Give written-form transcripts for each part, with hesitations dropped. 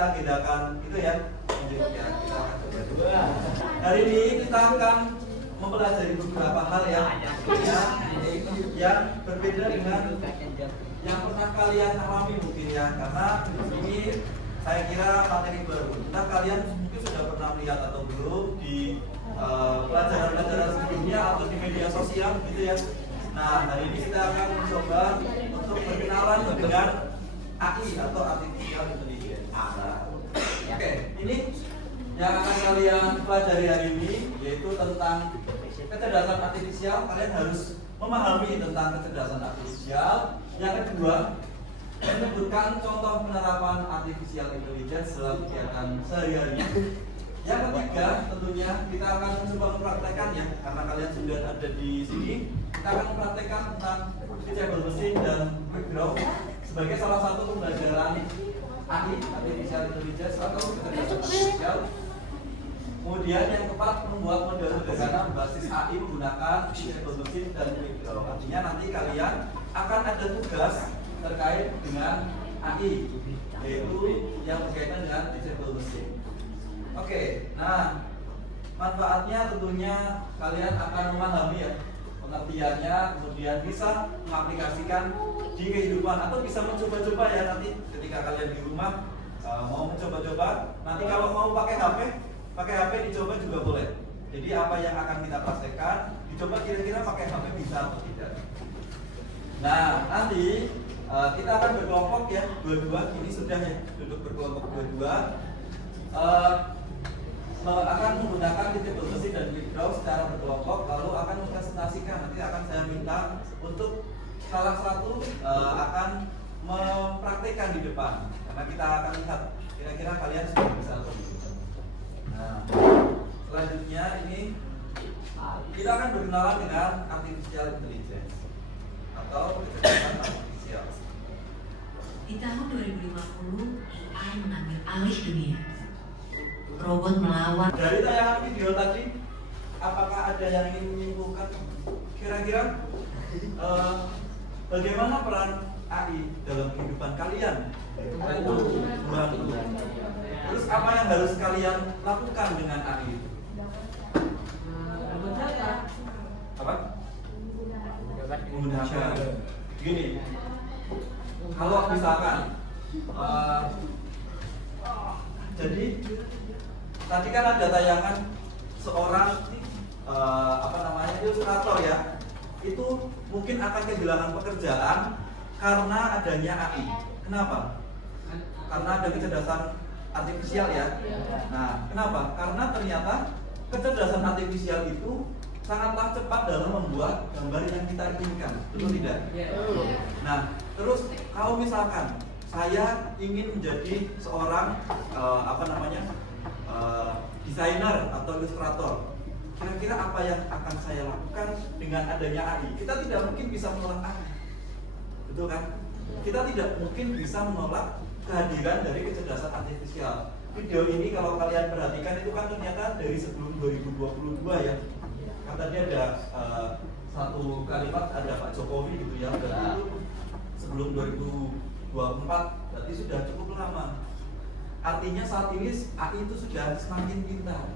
kita agendakan itu ya. Kita akan coba dulu. Hari ini kita akan mempelajari beberapa hal yang berbeda dengan yang pernah kalian alami mungkin ya, karena ini saya kira materi baru. Entah kalian mungkin sudah pernah melihat atau belum di pelajaran-pelajaran sebelumnya atau di media sosial gitu ya. Nah, hari ini kita akan mencoba untuk berkenalan dengan AI atau Artificial Intelligence. Oke, ini yang akan kalian pelajari hari ini yaitu tentang kecerdasan artifisial. Kalian harus memahami tentang kecerdasan artifisial. Yang kedua, menyebutkan contoh penerapan artificial intelligence dalam kegiatan sehari-hari. Yang ketiga, tentunya kita akan mencoba mempraktekkan ya, karena kalian sudah ada di sini. Kita akan mempraktekkan tentang teachable machine dan background sebagai salah satu pembelajaran AI artificial intelligence atau kecerdasan artifisial. Kemudian yang keempat, membuat model sederhana berbasis AI menggunakan teachable machine dan background. Artinya nanti kalian akan ada tugas terkait dengan AI, yaitu yang berkaitan dengan teachable machine. Oke, nah manfaatnya tentunya kalian akan memahami ya pengertiannya, kemudian bisa mengaplikasikan di kehidupan atau bisa mencoba-coba ya nanti ketika kalian di rumah mau mencoba-coba. Nanti kalau mau pakai HP dicoba juga boleh. Jadi apa yang akan kita praktekkan dicoba kira-kira pakai HP bisa atau tidak. Nah nanti kita akan berkelompok ya, dua-dua, ini sudah ya duduk berkelompok dua-dua. Akan menggunakan teachable machine dan background secara berkelompok, lalu akan mempresentasikan. Nanti akan saya minta untuk salah satu akan mempraktikkan di depan, karena kita akan lihat kira-kira kalian sudah bisa atau belum. Nah, selanjutnya ini kita akan berkenalan dengan artificial intelligence atau kecerdasan artifisial. Di tahun 2050, AI mengambil alih dunia. Robot melawan. Dari tayangan video tadi, apakah ada yang ingin menyimpulkan kira-kira bagaimana peran AI dalam kehidupan kalian? Terus apa yang harus kalian lakukan dengan AI? Apa? Menggunakan. Gini, kalau misalkan jadi tadi kan ada tayangan seorang ilustrator ya, itu mungkin akan kehilangan pekerjaan karena adanya AI. Kenapa? Karena ada kecerdasan artifisial ya. Nah, kenapa? Karena ternyata kecerdasan artifisial itu sangatlah cepat dalam membuat gambar yang kita inginkan, betul tidak? Nah, terus kalau misalkan saya ingin menjadi seorang desainer atau ilustrator, kira-kira apa yang akan saya lakukan dengan adanya AI? Kita tidak mungkin bisa menolak AI, betul kan? Kita tidak mungkin bisa menolak kehadiran dari kecerdasan artifisial. Video ini kalau kalian perhatikan itu kan ternyata dari sebelum 2022 ya. Kan tadi ada satu kalimat ada Pak Jokowi gitu ya, berarti itu sebelum 2024, berarti sudah cukup lama. Artinya saat ini AI itu sudah semakin pintar.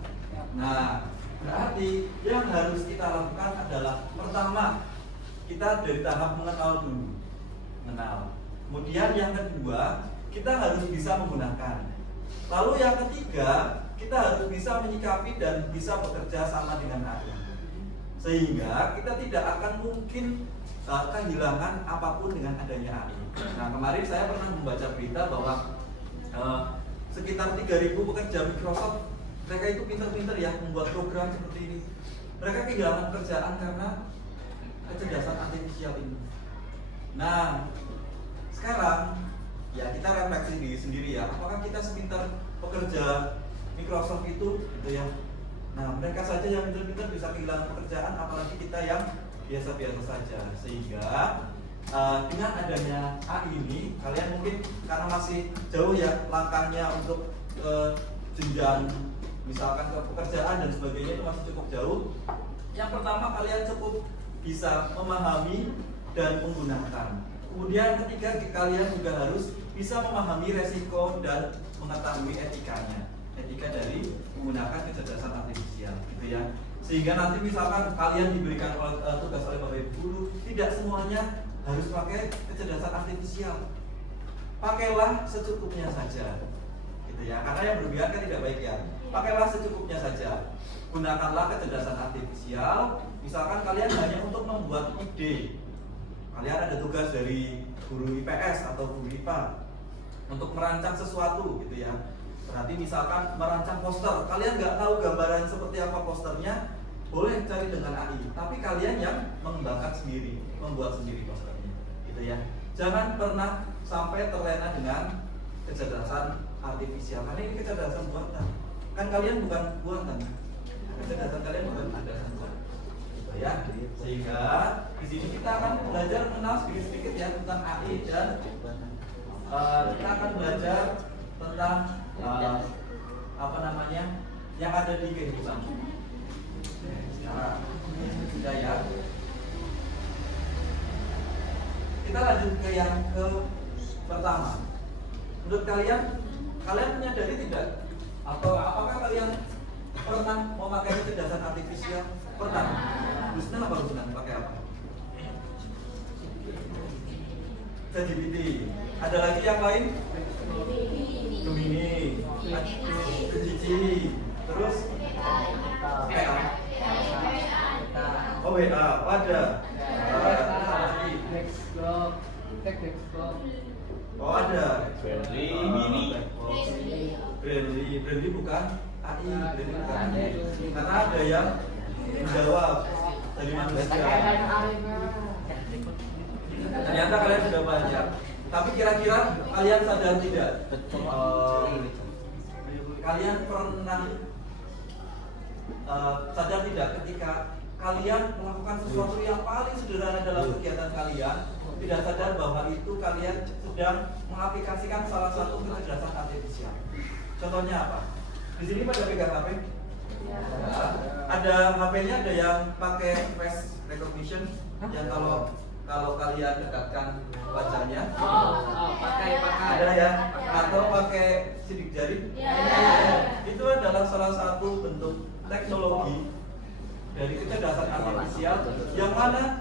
Nah, berarti yang harus kita lakukan adalah pertama, kita dari tahap mengenal dulu. Mengenal. Kemudian yang kedua, kita harus bisa menggunakan. Lalu yang ketiga, kita harus bisa menyikapi dan bisa bekerja sama dengan AI. Sehingga kita tidak akan mungkin kehilangan apapun dengan adanya AI. Nah, kemarin saya pernah membaca berita bahwa sekitar 3.000 pekerja Microsoft, mereka itu pintar-pintar ya membuat program seperti ini. Mereka kehilangan pekerjaan karena kecerdasan artifisial ini. Nah, sekarang ya kita refleksi diri sendiri ya, apakah kita sepintar pekerja Microsoft itu gitu ya. Nah, mereka saja yang pintar-pintar bisa kehilangan pekerjaan, apalagi kita yang biasa-biasa saja. Sehingga dengan adanya AI ini, kalian mungkin karena masih jauh ya langkahnya untuk jenjang misalkan ke pekerjaan dan sebagainya, itu masih cukup jauh. Yang pertama, kalian cukup bisa memahami dan menggunakan. Kemudian ketiga, kalian juga harus bisa memahami resiko dan mengetahui etikanya, etika dari menggunakan kecerdasan artifisial, gitu ya. Sehingga nanti misalkan kalian diberikan tugas oleh Bapak Ibu guru, tidak semuanya harus pakai kecerdasan artifisial. Pakailah secukupnya saja, gitu ya. Karena yang berlebihan kan tidak baik ya. Pakailah secukupnya saja. Gunakanlah kecerdasan artifisial. Misalkan kalian hanya untuk membuat ide. Kalian ada tugas dari guru IPS atau guru IPA untuk merancang sesuatu, gitu ya. Berarti misalkan merancang poster, kalian nggak tahu gambaran seperti apa posternya, boleh cari dengan AI. Tapi kalian yang mengembangkan sendiri, membuat sendiri posternya, gitu ya. Jangan pernah sampai terlena dengan kecerdasan artifisial, karena ini kecerdasan buatan. Kan kalian bukan buatan, kecerdasan kalian bukan ada saja, gitu ya. Sehingga di sini kita akan belajar mengenal sedikit-sedikit ya tentang AI dan kita akan belajar tentang apa namanya yang ada di kehidupan. Sekarang sudah ya. Kita lanjut ke yang pertama. Menurut kalian menyadari tidak? Atau apakah kalian pernah memakai kecerdasan artifisial? Pernah? Busna apa Busna? Pakai apa? ChatGPT. Ada lagi yang lain? Gemini, Cici, terus WA. Oh WA, ada. Oh ada. Brandly bukan AI, Brandly bukan AI. Karena ada yang menjawab dari manusia. Ternyata kalian sudah belajar. Tapi kira-kira kalian sadar tidak? Kalian pernah sadar tidak ketika kalian melakukan sesuatu yang paling sederhana dalam kegiatan kalian, tidak sadar bahwa itu kalian sedang mengaplikasikan salah satu kecerdasan artifisial. Contohnya apa? Di sini pada pegang HP? Ya. Ada HP-nya, ada yang pakai face recognition, yang kalau kalian dekatkan wajahnya, pakai ada ya, atau pakai sidik jari, itu adalah salah satu bentuk teknologi dari kecerdasan artifisial, yang mana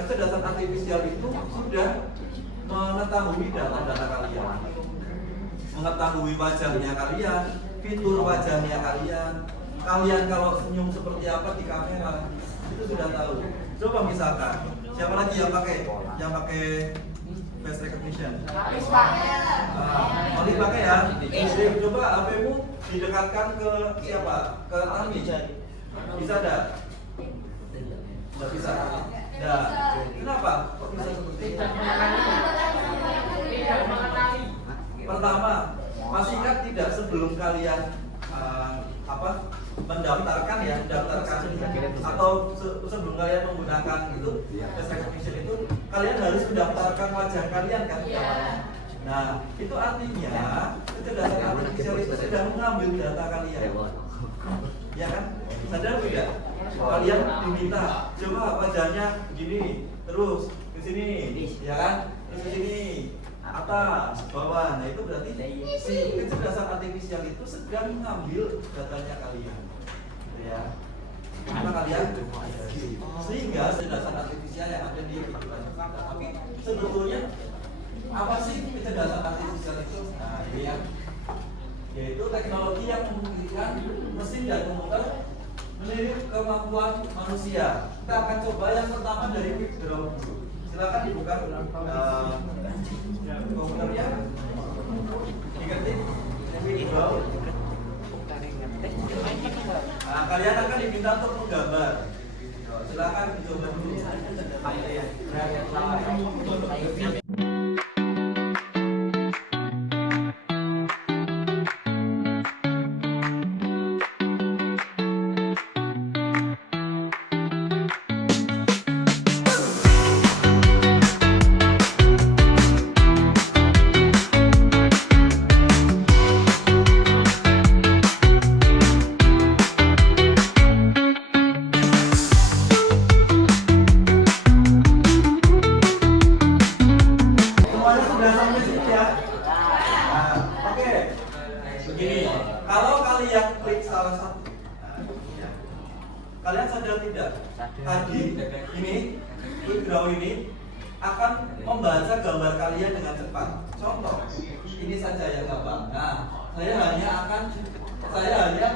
kecerdasan artifisial itu sudah mengetahui data-data kalian, mengetahui wajahnya kalian, fitur wajahnya kalian kalau senyum seperti apa di kamera, itu sudah tahu. Coba misalkan siapa lagi yang pakai face recognition? Olive pakai ya. Coba HP-mu didekatkan ke siapa? Ke Tami. Bisa ada? Tidak bisa. Ya. Kenapa? Kok bisa seperti itu? Pertama, masih ingat tidak sebelum kalian mendaftarkan atau sebelum kalian menggunakan itu face recognition itu, kalian harus mendaftarkan wajah kalian kan? Nah, itu artinya kecerdasan artifisial itu sedang mengambil data kalian, ya kan? Sadar tidak? Kalian diminta coba wajahnya begini, terus ke sini, ya kan? Terus ke sini, atas, bawah. Nah itu berarti si kecerdasan artifisial itu sedang mengambil datanya kalian, ya. Karena kalian sehingga kecerdasan artifisial yang ada di kehidupan kita. Tapi sebetulnya apa sih kecerdasan artifisial itu? Nah ini ya, yaitu teknologi yang memungkinkan mesin dan komputer meniru kemampuan manusia. Kita akan coba yang pertama dari quick draw. Silakan dibuka komputernya, diketik quick draw. Nah, kalian akan diminta untuk menggambar. Silakan dicoba dulu. Kalian sadar tidak? Tadi ini Wigrow ini akan membaca gambar kalian dengan cepat. Contoh, ini saja yang gampang. Nah, saya hanya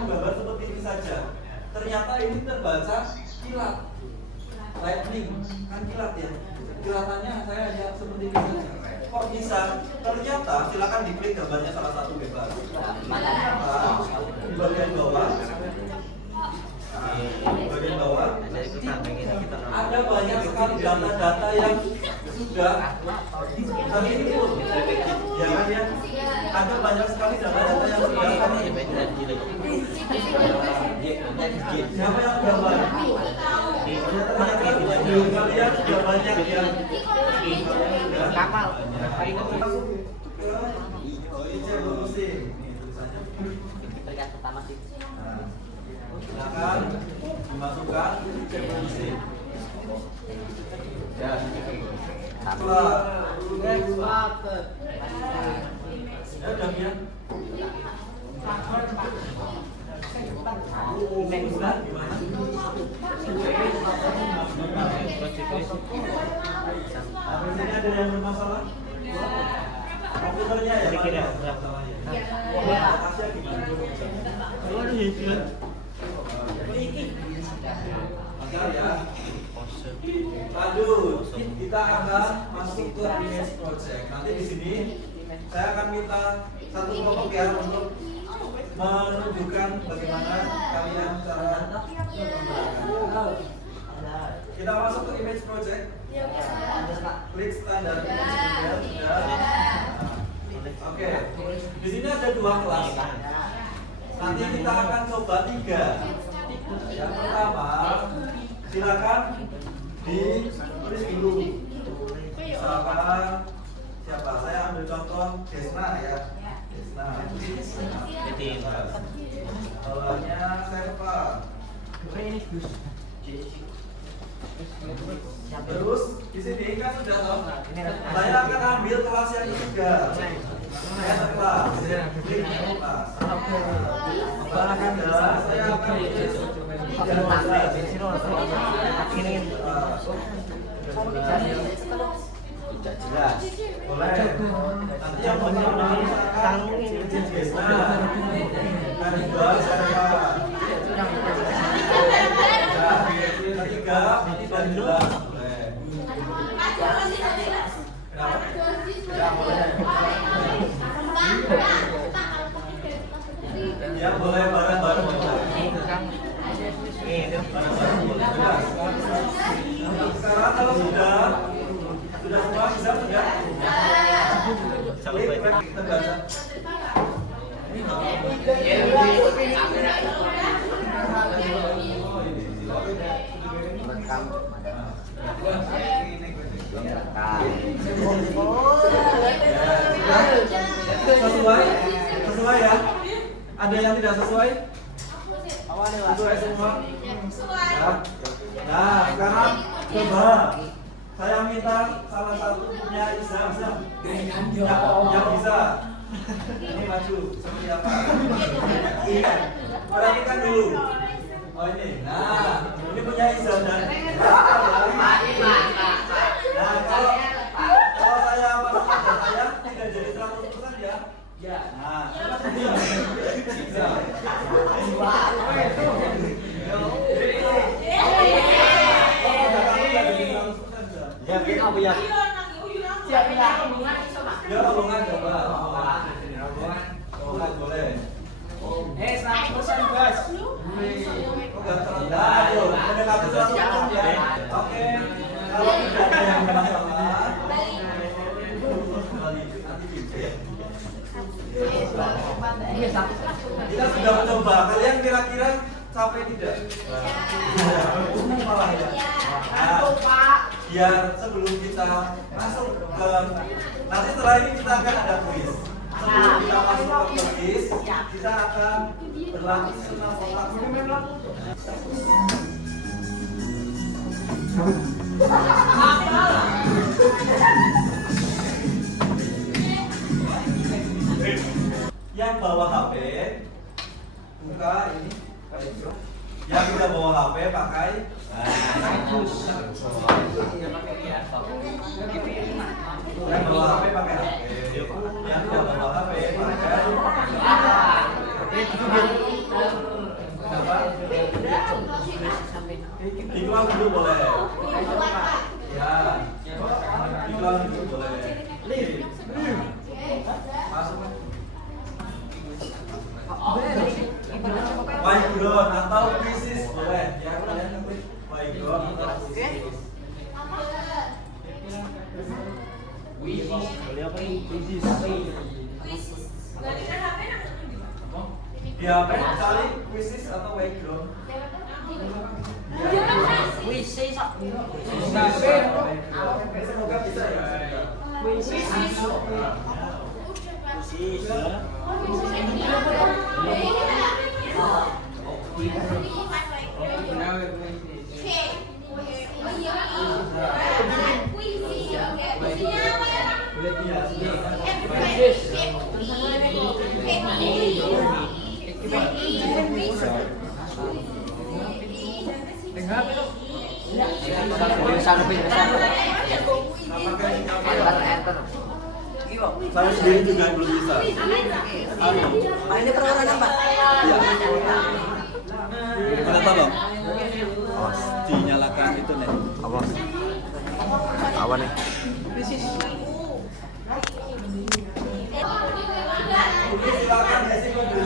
menggambar seperti ini saja. Ternyata ini terbaca kilat, lightning, kan kilat ya. Kilatannya saya hanya seperti ini saja. Kok bisa? Ternyata silakan diklik gambarnya salah satu bebas. Di bagian bawah. Bagian bawah ada banyak sekali data-data yang sudah kami input, ya kan ya? Ada banyak sekali data-data yang sudah kami input. Siapa yang gambar? Kalian sudah banyak yang kapal. Masuk ke IC Bonusing. Peringkat pertama sih. Silakan dimasukkan cek fungsi. Ya. Setelah ya udah biar. Gimana? Di sini ada yang bermasalah? Komputernya ya? Kira-kira masalahnya. Asia gimana? Ya. Lanjut, kita akan masuk ke image project. Nanti di sini saya akan minta satu kelompok ya untuk menunjukkan bagaimana kalian cara menggunakan. Kita masuk ke image project. Klik standar image project. Oke. Di sini ada 2 kelas. Nanti kita akan coba 3. Yang pertama, silakan ditulis dulu. Misalkan siapa? Saya ambil contoh Desna ya. Desna. Bawahnya Serva. Terus di sini kan sudah tahu. Saya akan ambil kelas yang ketiga. Saya kelas. Klik kelas. Saya akan tidak jelas. Boleh. Nanti yang pertama ketiga tidak jelas. Boleh. Ya boleh. Ya boleh bareng-bareng. Sekarang kalau sudah semua bisa sudah. Klik kita baca. Sesuai ya. Ada yang tidak sesuai? Sesuai semua. Nah, sekarang coba saya minta salah satunya Izam yang bisa. Ini maju seperti apa? Perhatikan dulu. Oh ini. Nah, ini punya Izam dan nah, kalau saya pasang saya tidak jadi 100% ya. Ya. Nah, Izam. Ya, kita apa ya? Siap ya. Ya, rombongan coba. Rombongan boleh. 100% Bos. Ayo, mendekati 100% ya. Oke. Kalau tidak ada yang bermasalah, kita sudah mencoba. Kalian kira-kira sampai tidak? Malah ya. Biar sebelum kita masuk ke nanti setelah ini kita akan ada kuis. Sebelum kita masuk ke kuis, kita akan berlatih senam otak. Yang bawa HP, buka ini. Yang tidak bawa HP pakai yang bawa HP pakai HP. Yang tidak bawa HP pakai apa? Iklan dulu boleh. Ya. Iklan dulu boleh. Masuk. Background atau krisis boleh. Ya kalian ngerti background atau krisis. Di HP cari krisis atau background. Semoga bisa ya. Saya sendiri juga belum bisa. Ini perwarna Mbak. Kenapa bang? Dinyalakan itu nih. Apa nih? Silakan resiko dulu.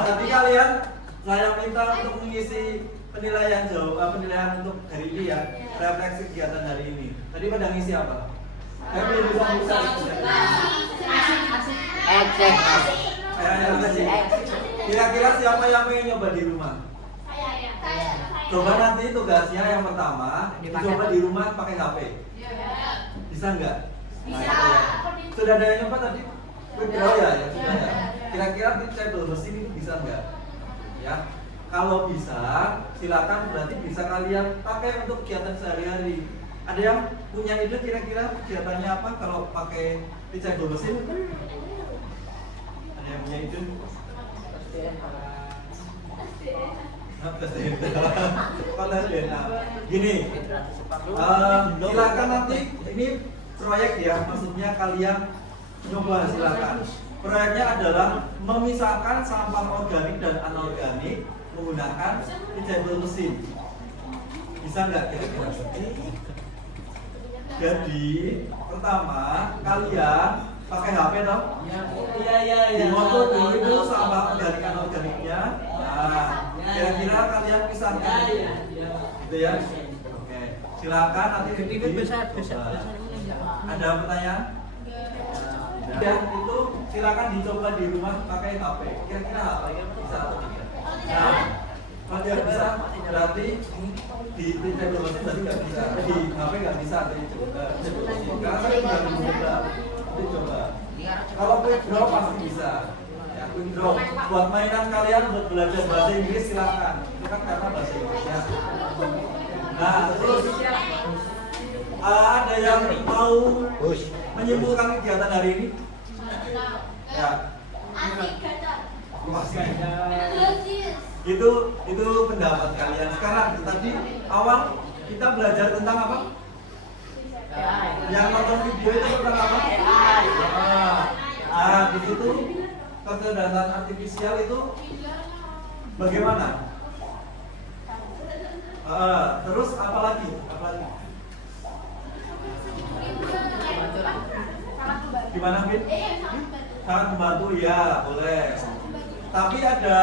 Nanti kalian saya minta untuk mengisi penilaian penilaian untuk hari ini ya, refleksi kegiatan hari ini. Tadi pada ngisi apa? Saya belum bisa buka. Kira-kira siapa yang pengen nyoba di rumah? Coba nanti tugasnya yang pertama dicoba di rumah pakai HP. Bisa nggak? Bisa. Sudah ada yang nyoba tadi? Oh ya, sudah ya. Kira-kira table mesin itu bisa nggak? Ya, kalau bisa, silakan berarti bisa kalian pakai untuk kegiatan sehari-hari. Ada yang punya ide kira-kira kegiatannya apa kalau pakai table mesin? Ada yang punya ide? Kontes DNA. Gini, silakan nanti ini proyek ya, maksudnya kalian coba silakan. Proyeknya adalah memisahkan sampah organik dan anorganik menggunakan table mesin. Bisa nggak kira-kira? Jadi pertama kalian pakai HP dong? Iya. Di motor dulu itu sampah organik anorganiknya. Nah, kira-kira kalian pisahkan, gitu ya? Oke, silakan nanti bisa. Ada pertanyaan? Ya, itu silakan dicoba di rumah pakai HP. Kira-kira apa yang bisa atau tidak? Nah, kalau tidak bisa berarti di table mesin berarti nggak bisa, di HP nggak bisa. Karena saya sudah mencoba, itu coba. Kalau quick draw pasti bisa. Ya, quick draw. Buat mainan kalian buat belajar bahasa Inggris silakan. Itu kan karena bahasa Inggrisnya. Nah, terus ada yang mau menyimpulkan kegiatan hari ini? Ya. Itu pendapat kalian. Sekarang tadi awal kita belajar tentang apa? Yang nonton video itu tentang apa? Nah, di situ kecerdasan artifisial itu bagaimana? Terus apa lagi? Gimana, Bin? Sangat membantu ya, boleh. Tapi ada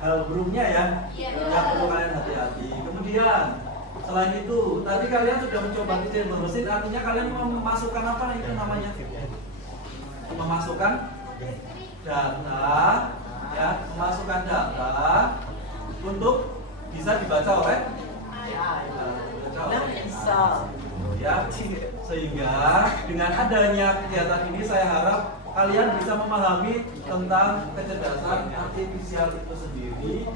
hal buruknya ya, yang perlu kalian hati-hati. Kemudian Selain itu, tadi kalian sudah mencoba kitchen bermesin, artinya kalian memasukkan apa itu namanya? Memasukkan data, ya, memasukkan data untuk bisa dibaca oleh ya, sehingga dengan adanya kegiatan ini saya harap kalian bisa memahami tentang kecerdasan artifisial itu sendiri,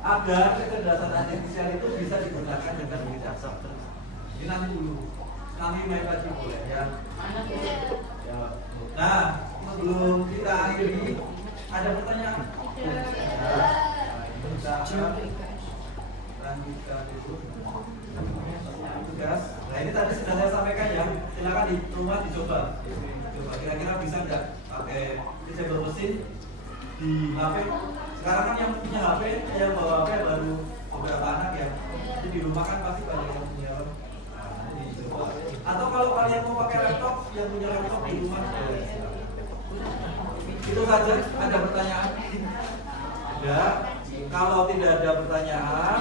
agar kecerdasan artifisial itu bisa digunakan dengan bijak. Ini nanti dulu, nanti main lagi boleh ya. Nah, sebelum kita akhiri, ada pertanyaan? Kita lanjutkan dulu. Tugas. Nah, ini tadi sudah saya sampaikan ya. Silakan di rumah dicoba. Coba kira-kira bisa nggak pakai kitchen bermesin di HP? Sekarang kan yang punya HP, yang bawa HP baru beberapa anak ya. Jadi di rumah kan pasti banyak yang punya. Nah, ini dicoba. Atau kalau kalian mau pakai laptop, yang punya laptop di rumah boleh. Itu saja. Ada pertanyaan? Ada. Kalau tidak ada pertanyaan,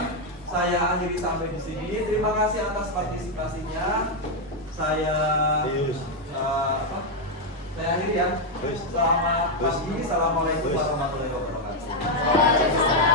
saya akhiri sampai di sini. Terima kasih atas partisipasinya. Saya akhiri ya. Selamat pagi. Assalamualaikum warahmatullahi wabarakatuh.